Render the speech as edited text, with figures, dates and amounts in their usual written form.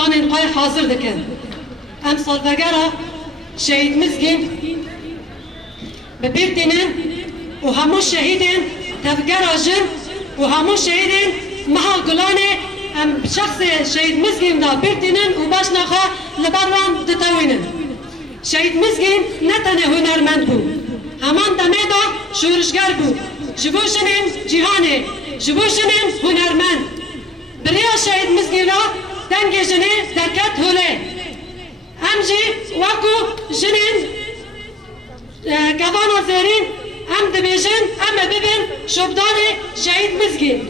شبدان قای حاضر دکن ام سالفگرا شهید مزگین ببیرتینن و همو شهیدین تفگرا جن و همو شهیدین مها گلانه ام شخص شهید مزگین دا بیرتینن و باش نخوا لبروان دتوینن شهید مزگین نتنه هنرمند بود همان دمه دا شورشگر بود جبوشنین جیهانه جبوشنین هنرمند بریا شهید مزگین را دنگ جنه درکت هوله ام جی وکو جنین گوانا زیرین ام دبیجن ام ببین شبدان شهید مزگین